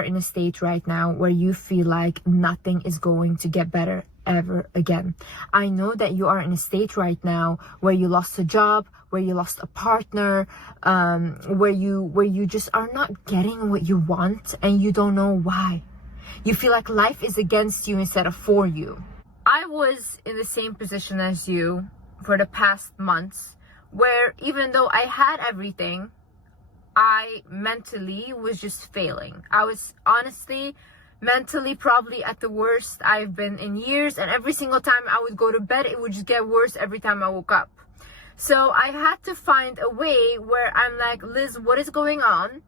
are in a state right now where you feel like nothing is going to get better ever again. I know that you are in a state right now where you lost a job, where you lost a partner, where you just are not getting what you want and you don't know why. You feel like life is against you instead of for you. I was in the same position as you for the past months, where even though I had everything, I mentally was just failing. I was honestly mentally probably at the worst I've been in years, and every single time I would go to bed, it would just get worse every time I woke up. So I had to find a way where I'm like, Liz, what is going on?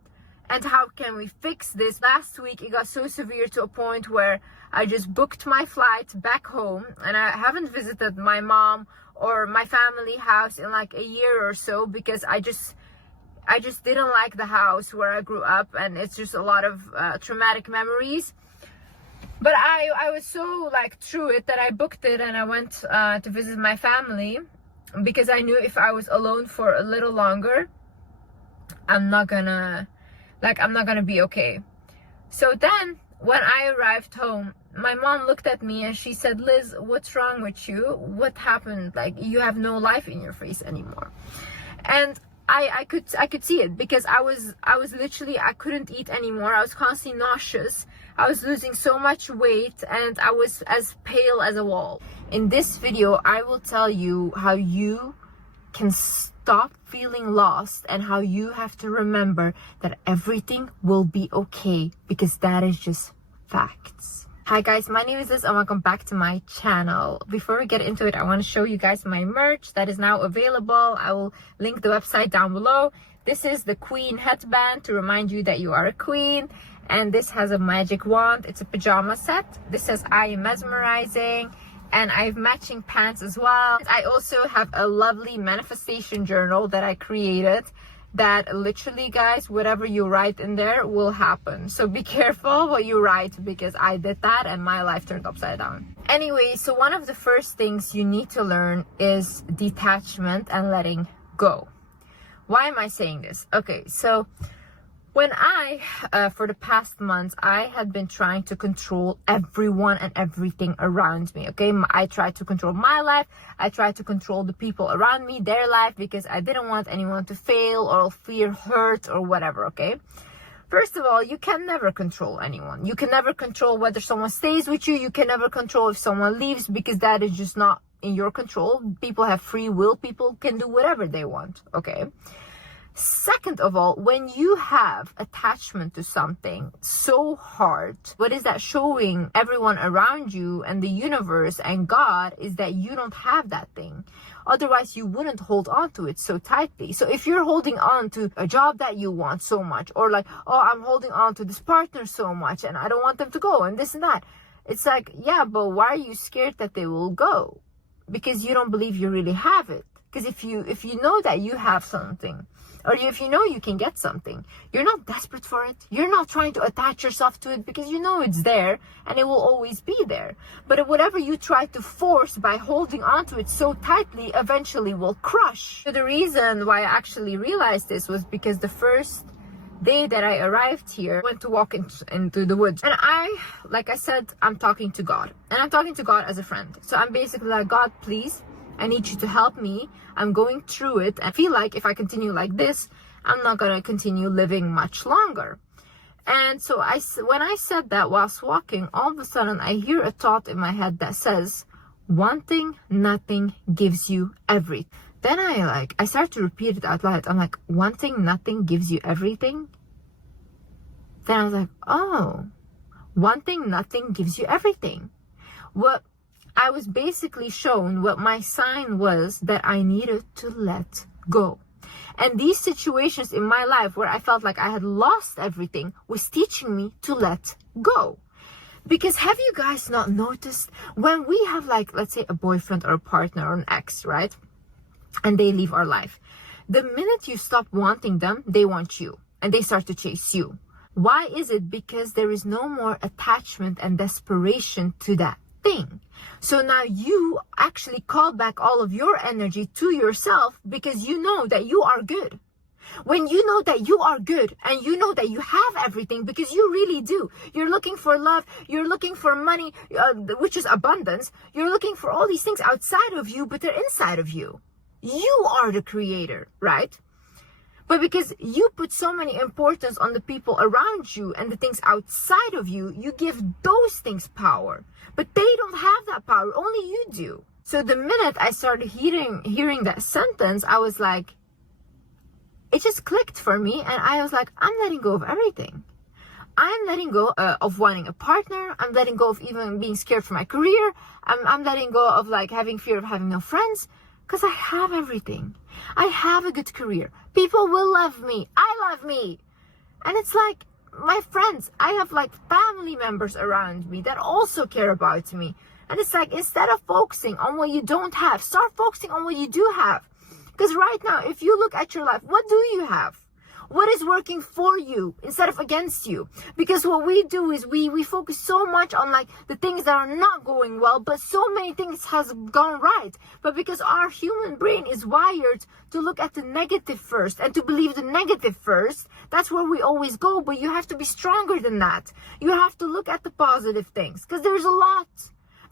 And how can we fix this? Last week, it got so severe to a point where I just booked my flight back home, and I haven't visited my mom or my family house in like a year or so, because I just didn't like the house where I grew up, and it's just a lot of traumatic memories. But I was so like through it that I booked it, and I went to visit my family, because I knew if I was alone for a little longer, I'm not gonna be okay. So then when I arrived home, my mom looked at me and she said, Liz, what's wrong with you? What happened? Like, you have no life in your face anymore. And I could see it, because I was literally, I couldn't eat anymore. I was constantly nauseous. I was losing so much weight, and I was as pale as a wall. In this video, I will tell you how you can stop feeling lost, and how you have to remember that everything will be okay, because that is just facts. Hi guys, my name is Liz and welcome back to my channel. Before we get into it, I want to show you guys my merch that is now available. I will link the website down below. This is the queen headband to remind you that you are a queen, and this has a magic wand. It's a pajama set. This says I am mesmerizing, and I have matching pants as well. I also have a lovely manifestation journal that I created, that literally, guys, whatever you write in there will happen. So be careful what you write, because I did that and my life turned upside down. Anyway, so one of the first things you need to learn is detachment and letting go. Why am I saying this? Okay, so when for the past months, I had been trying to control everyone and everything around me, okay? I tried to control my life. I tried to control the people around me, their life, because I didn't want anyone to fail or feel hurt or whatever, okay? First of all, you can never control anyone. You can never control whether someone stays with you. You can never control if someone leaves, because that is just not in your control. People have free will. People can do whatever they want, okay? Second of all, when you have attachment to something so hard, what is that showing everyone around you and the universe and God is that you don't have that thing. Otherwise, you wouldn't hold on to it so tightly. So if you're holding on to a job that you want so much, or like, oh, I'm holding on to this partner so much and I don't want them to go and this and that. It's like, yeah, but why are you scared that they will go? Because you don't believe you really have it. Because if you know that you have something, or if you know you can get something, you're not desperate for it. You're not trying to attach yourself to it, because you know it's there and it will always be there. But whatever you try to force by holding onto it so tightly eventually will crush. So the reason why I actually realized this was because the first day that I arrived here, I went to walk into the woods. And like I said, I'm talking to God. And I'm talking to God as a friend. So I'm basically like, God, please, I need you to help me. I'm going through it. I feel like if I continue like this, I'm not going to continue living much longer. And so when I said that whilst walking, all of a sudden I hear a thought in my head that says, wanting nothing gives you everything. Then I start to repeat it out loud. I'm like, wanting nothing gives you everything? Then I was like, oh, wanting nothing gives you everything. What I was basically shown what my sign was, that I needed to let go. And these situations in my life where I felt like I had lost everything was teaching me to let go. Because have you guys not noticed, when we have, like, let's say a boyfriend or a partner or an ex, right? And they leave our life. The minute you stop wanting them, they want you and they start to chase you. Why is it? Because there is no more attachment and desperation to that thing. So now you actually call back all of your energy to yourself, because you know that you are good. When you know that you are good and you know that you have everything, because you really do. You're looking for love, you're looking for money, which is abundance. You're looking for all these things outside of you, but they're inside of you. You are the creator, right? But because you put so many importance on the people around you and the things outside of you, you give those things power. But they don't have that power, only you do. So the minute I started hearing that sentence, I was like, it just clicked for me, and I was like, I'm letting go of everything. I'm letting go of wanting a partner. I'm letting go of even being scared for my career. I'm letting go of like having fear of having no friends, because I have everything. I have a good career. People will love me. I love me. And it's like, my friends, I have like family members around me that also care about me. And it's like, instead of focusing on what you don't have, start focusing on what you do have. Because right now, if you look at your life, what do you have? What is working for you instead of against you? Because what we do is we focus so much on like the things that are not going well, but so many things has gone right. But because our human brain is wired to look at the negative first and to believe the negative first, that's where we always go. But you have to be stronger than that. You have to look at the positive things, because there's a lot.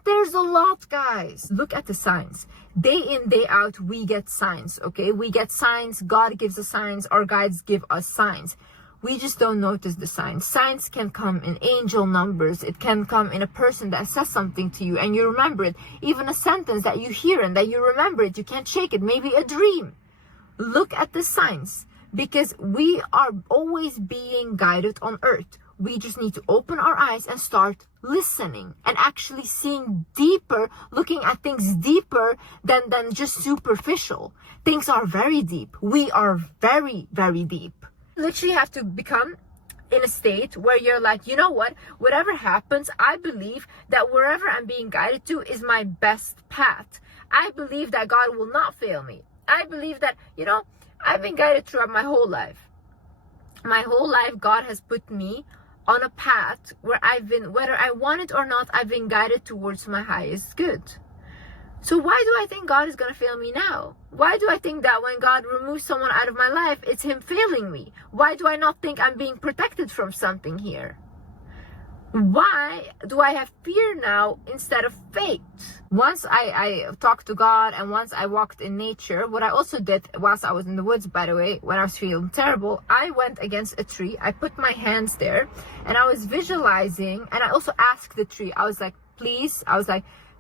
There's a lot, guys. Look at the signs. Day in, day out, we get signs, okay? We get signs. God gives us signs. Our guides give us signs. We just don't notice the signs. Signs can come in angel numbers. It can come in a person that says something to you and you remember it. Even a sentence that you hear and that you remember it. You can't shake it. Maybe a dream. Look at the signs, because we are always being guided on earth. We just need to open our eyes and start listening and actually seeing deeper, looking at things deeper than just superficial. Things are very deep. We are very, very deep. You literally have to become in a state where you're like, you know what? Whatever happens, I believe that wherever I'm being guided to is my best path. I believe that God will not fail me. I believe that, I've been guided throughout my whole life. My whole life, God has put me on a path where whether I want it or not, I've been guided towards my highest good. So why do I think God is going to fail me now? Why do I think that when God removes someone out of my life, it's him failing me? Why do I not think I'm being protected from something here? Why do I have fear now instead of faith? Once I talked to God and once I walked in nature, what I also did whilst I was in the woods, by the way, when I was feeling terrible, I went against a tree. I put my hands there and I was visualizing, and I also asked the tree. I was like, please,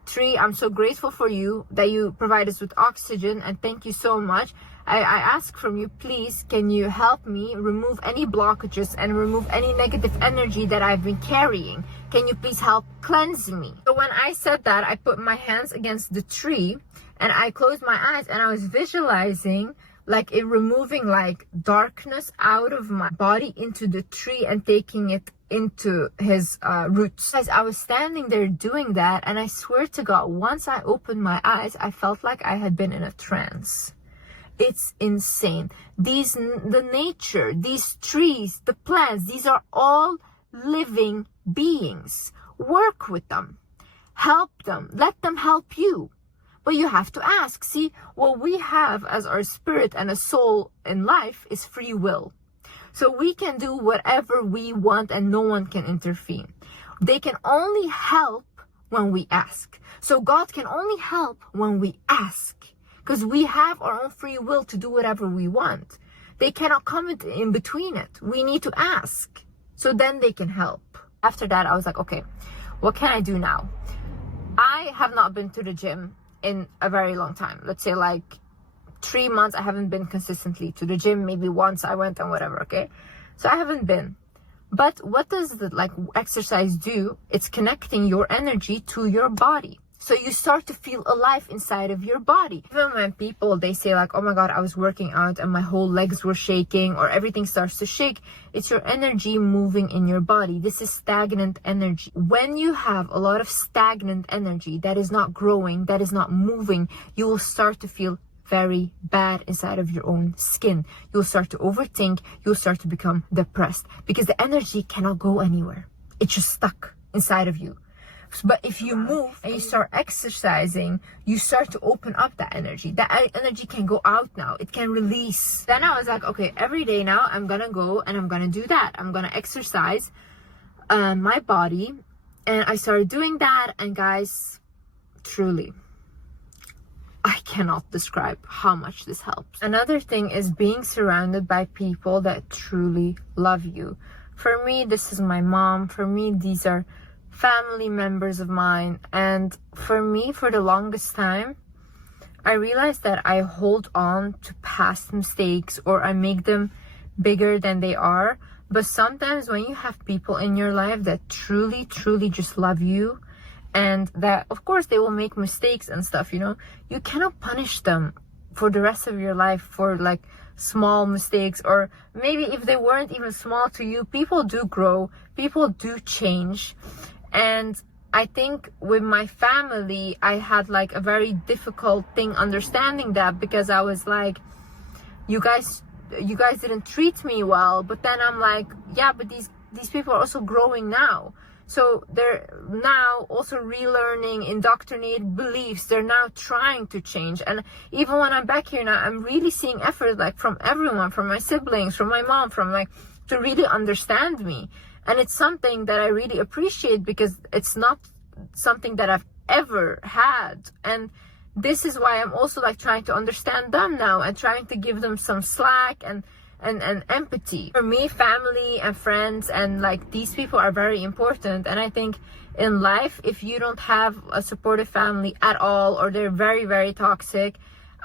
tree, I'm so grateful for you that you provide us with oxygen, and thank you so much. I ask from you, please, can you help me remove any blockages and remove any negative energy that I've been carrying? Can you please help cleanse me? So when I said that, I put my hands against the tree and I closed my eyes and I was visualizing like it removing like darkness out of my body into the tree and taking it into his roots. As I was standing there doing that, and I swear to God, once I opened my eyes, I felt like I had been in a trance. It's insane. The nature, these trees, the plants, these are all living beings. Work with them. Help them. Let them help you. But you have to ask. See, what we have as our spirit and a soul in life is free will. So we can do whatever we want and no one can intervene. They can only help when we ask. So God can only help when we ask. Because we have our own free will to do whatever we want. They cannot come in between it. We need to ask. So then they can help. After that, I was like, okay, what can I do now? I have not been to the gym in a very long time. Let's say like 3 months, I haven't been consistently to the gym. Maybe once I went and whatever, okay? So I haven't been. But what does the exercise do? It's connecting your energy to your body. So you start to feel alive inside of your body. Even when people, they say like, oh my God, I was working out and my whole legs were shaking or everything starts to shake. It's your energy moving in your body. This is stagnant energy. When you have a lot of stagnant energy that is not growing, that is not moving, you will start to feel very bad inside of your own skin. You'll start to overthink. You'll start to become depressed because the energy cannot go anywhere. It's just stuck inside of you. But if you move and you start exercising, you start to open up that energy. That energy can go out now. It can release. Then I was like, okay, every day now I'm gonna go and I'm gonna do that. I'm gonna exercise my body. And I started doing that. And guys, truly, I cannot describe how much this helps. Another thing is being surrounded by people that truly love you. For me, this is my mom. For me, these are family members of mine. And for me, for the longest time, I realized that I hold on to past mistakes, or I make them bigger than they are. But sometimes when you have people in your life that truly just love you, and that of course they will make mistakes and stuff, you know, you cannot punish them for the rest of your life for like small mistakes. Or maybe if they weren't even small to you, people do grow, people do change. And I think with my family, I had like a very difficult thing understanding that, because I was like, you guys didn't treat me well. But then I'm like, yeah, but these people are also growing now. So they're now also relearning indoctrinated beliefs. They're now trying to change. And even when I'm back here now, I'm really seeing effort like from everyone, from my siblings, from my mom, from like, to really understand me. And it's something that I really appreciate, because it's not something that I've ever had. And this is why I'm also like trying to understand them now and trying to give them some slack and empathy. For me, family and friends and like these people are very important. And I think in life, if you don't have a supportive family at all, or they're very toxic,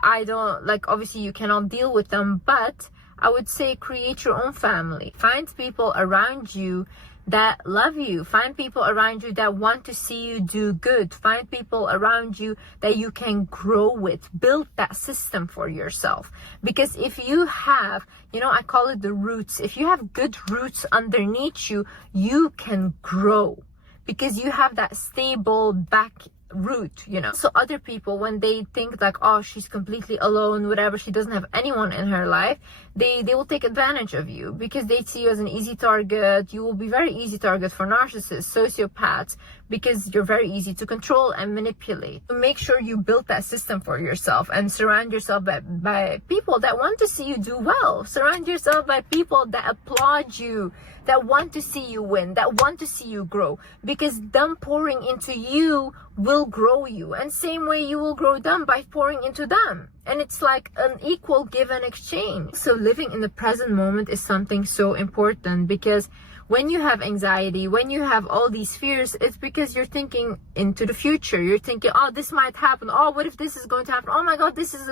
I don't like, obviously you cannot deal with them, but I would say create your own family. Find people around you that love you. Find people around you that want to see you do good. Find people around you that you can grow with. Build that system for yourself. Because if you have, you know, I call it the roots. If you have good roots underneath you, you can grow. Because you have that stable back root, you know. So other people, when they think like, oh, she's completely alone, whatever, she doesn't have anyone in her life, they will take advantage of you, because they see you as an easy target. You will be very easy target for narcissists, sociopaths, because you're very easy to control and manipulate. So make sure you build that system for yourself and surround yourself by people that want to see you do well. Surround yourself by people that applaud you, that want to see you win, that want to see you grow, because them pouring into you will grow you, and same way you will grow them by pouring into them. And it's like an equal give and exchange. So living in the present moment is something so important, because when you have anxiety, when you have all these fears, it's because you're thinking into the future. You're thinking, oh, this might happen. Oh, what if this is going to happen? Oh my God, this is...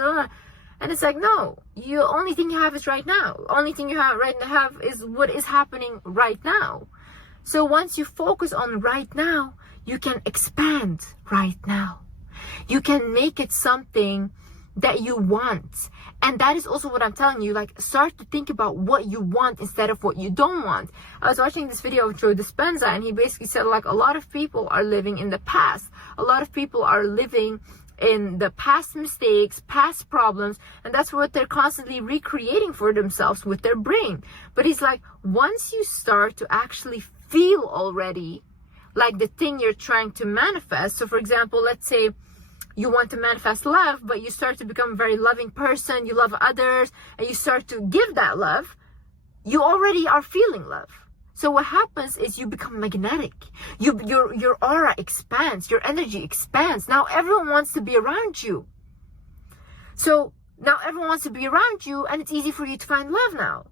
And it's like, no, the only thing you have is right now. Only thing you have right now is what is happening right now. So once you focus on right now, you can expand right now. You can make it something that you want. And that is also what I'm telling you, like, start to think about what you want instead of what you don't want. I was watching this video of Joe Dispenza, and he basically said, like, a lot of people are living in the past. A lot of people are living in the past mistakes, past problems, and that's what they're constantly recreating for themselves with their brain. But he's like, once you start to actually feel already like the thing you're trying to manifest. So for example, let's say you want to manifest love, but you start to become a very loving person, you love others, and you start to give that love, you already are feeling love. So what happens is you become magnetic. Your aura expands, your energy expands. Now everyone wants to be around you. So now everyone wants to be around you, and it's easy for you to find love now.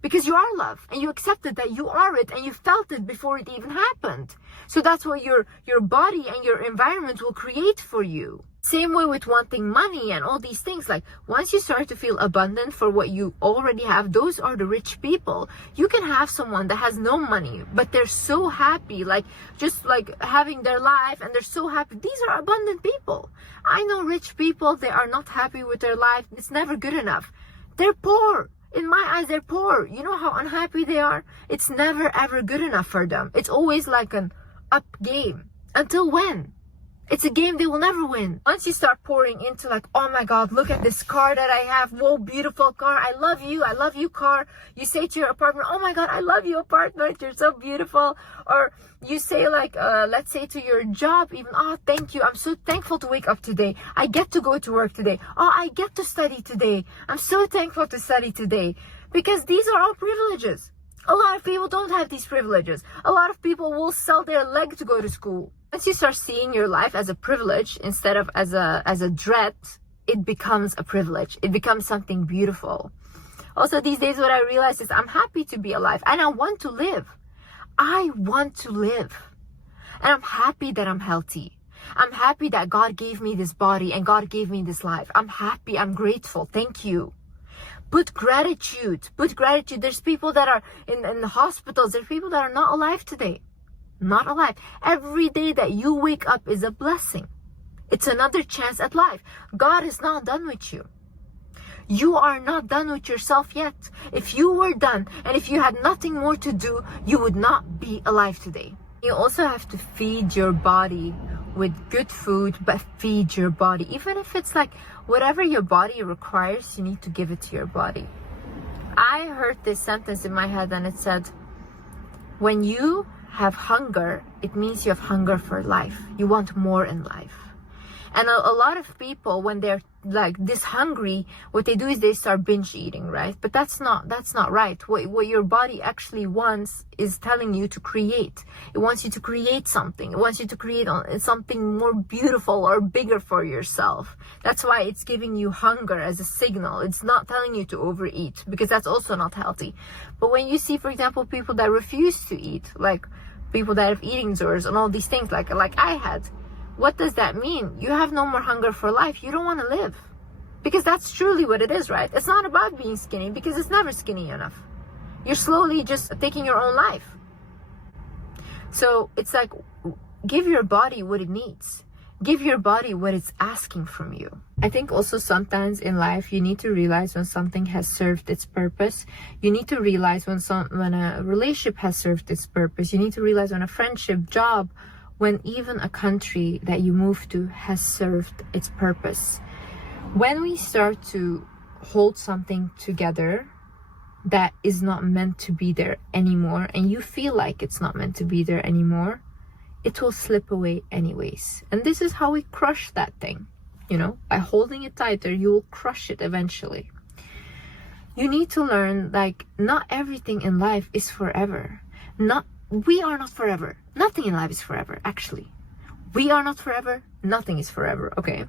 Because you are love, and you accepted that you are it, and you felt it before it even happened. So that's what your body and your environment will create for you. Same way with wanting money and all these things. Like, once you start to feel abundant for what you already have, those are the rich people. You can have someone that has no money, but they're so happy, like just like having their life, and they're so happy. These are abundant people. I know rich people, they are not happy with their life. It's never good enough. They're poor. In my eyes, they're poor. You know how unhappy they are? It's never ever good enough for them. It's always like an up game. Until when? It's a game they will never win. Once you start pouring into like, oh my God, look at this car that I have. Whoa, beautiful car. I love you, car. You say to your apartment, oh my God, I love you, apartment. You're so beautiful. Or you say like, let's say to your job even, oh, thank you. I'm so thankful to wake up today. I get to go to work today. Oh, I get to study today. I'm so thankful to study today. Because these are all privileges. A lot of people don't have these privileges. A lot of people will sell their leg to go to school. Once you start seeing your life as a privilege instead of as a dread, it becomes a privilege. It becomes something beautiful. Also, these days what I realize is I'm happy to be alive and I want to live. I want to live. And I'm happy that I'm healthy. I'm happy that God gave me this body and God gave me this life. I'm happy. I'm grateful. Thank you. Put gratitude. Put gratitude. There's people that are in the hospitals. There's people that are not alive today. Not alive. Every day that you wake up is a blessing. It's another chance at life. God is not done with you. You are not done with yourself yet. If you were done and if you had nothing more to do, you would not be alive today. You also have to feed your body with good food, but feed your body. Even if it's like whatever your body requires, you need to give it to your body. I heard this sentence in my head and it said, when you have hunger, it means you have hunger for life. You want more in life. And a lot of people, when they're like this hungry, what they do is they start binge eating, right? But that's not right. What your body actually wants is telling you to create. It wants you to create something. It wants you to create something more beautiful or bigger for yourself. That's why it's giving you hunger as a signal. It's not telling you to overeat, because that's also not healthy. But when you see, for example, people that refuse to eat, like people that have eating disorders and all these things, like I had, what does that mean? You have no more hunger for life. You don't want to live. Because that's truly what it is, right? It's not about being skinny, because it's never skinny enough. You're slowly just taking your own life. So it's like, give your body what it needs. Give your body what it's asking from you. I think also sometimes in life you need to realize when something has served its purpose. You need to realize when a relationship has served its purpose. You need to realize when a friendship, job, when even a country that you move to has served its purpose. When we start to hold something together that is not meant to be there anymore, and you feel like it's not meant to be there anymore, it will slip away anyways. And this is how we crush that thing. You know, by holding it tighter, you will crush it eventually. You need to learn, like, not everything in life is forever. We are not forever. Nothing in life is forever, actually. We are not forever. Nothing is forever, okay?